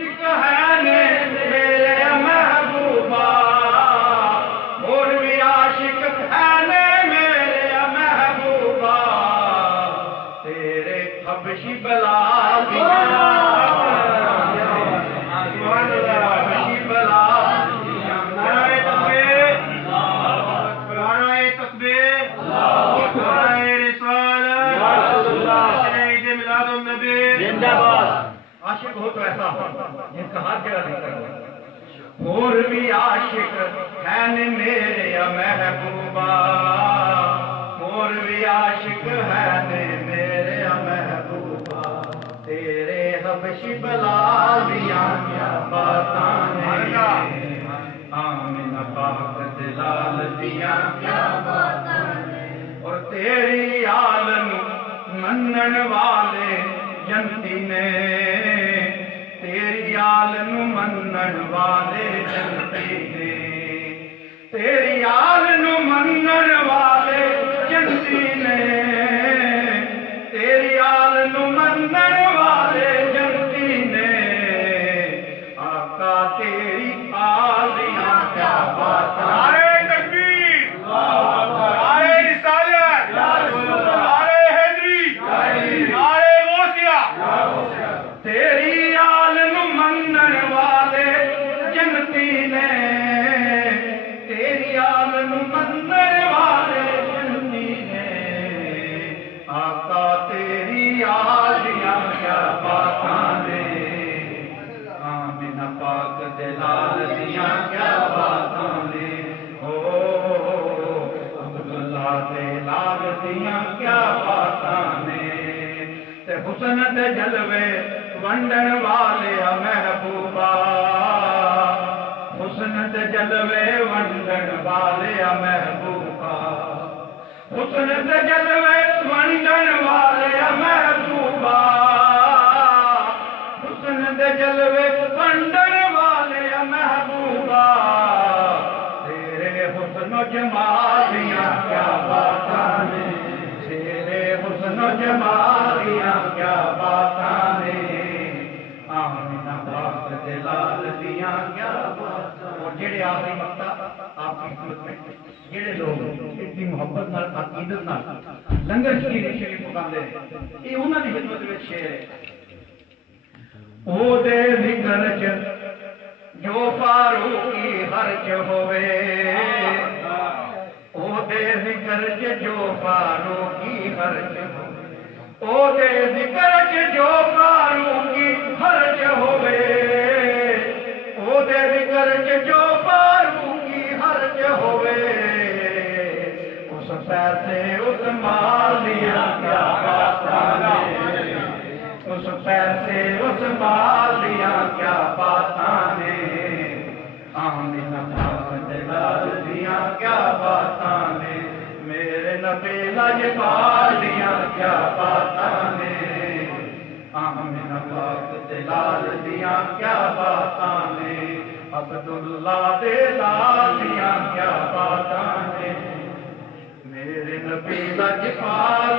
عاشق ہے نے میرے محبوبہ اور بھی عاشق ہے نے میرے محبوبہ تیرے حبشی بلال عاشق ہو تو ایسا ہو جن کا ہاتھ جگہ نہیں کرتا اور بھی عاشق ہے نے میرے محبوبہ اور بھی عاشق ہے نے میرے محبوبہ تیرے حبشی بلال دیاں کیا باتاں ہیں آمنہ پاک دلال دیاں کیا باتاں ہیں اور تیری عالم منن والے جنتی نے تیری عالم منن والے جنتی نے تیری عالم منن والے جنتی نے تیری عالم منن والے جنتی نے آقا تیری آلیاں کیا باتاں نعرہ تکبیر، نعرہ رسالت، نعرہ حیدری، نعرہ غوثیہ۔ تیری عالم منن والے جنتی نے تیری عالم منن والے جنتی نے آقا تیری آلیاں کیا باتاں نے آمنہ پاک دلال دیاں کیا باتاں نے عبداللہ دلال دیاں کیا باتاں نے تے حسن تے جلوے ونڈن والے محبوبہ حسن تے جلوے ونڈن والے محبوبہ حسن تے جلوے ونڈن والے محبوبہ حسن تے جلوے ونڈن والے محبوبہ تیرے حسن و جمال دیاں کیا باتاں نے تیرے حسن و جمال دیاں کیا باتاں نے آمنہ پاک دلال دیاں کیا باتاں اور جڑے آخری مقطع آپ کی خدمت میں جڑے لوگ اتنی محبت نال عقیدت نال لنگر شریف پکاندے یہ انہاں دی خدمت وچ شعر ہے او دے ذکر چ جو فاروقی خرچ ہوئے او دے ذکر چ جو فاروقی خرچ ہوئے او دے ذکر چ جو فاروقی خرچ ہوئے او دے ذکر چ جو فاروقی خرچ ہوئے اس پیسے اس مال دیا کیا باتاں نے اس پیسے اس مال دیا کیا باتاں نے آمنہ پاک دلال دیا کیا باتاں نے میرے نبی لاجپال دیا کیا باتاں نے آمنہ پاک دلال دیا کیا باتاں نے عبداللہ دلال دیا کیا باتاں نے میرے نبی لاجپال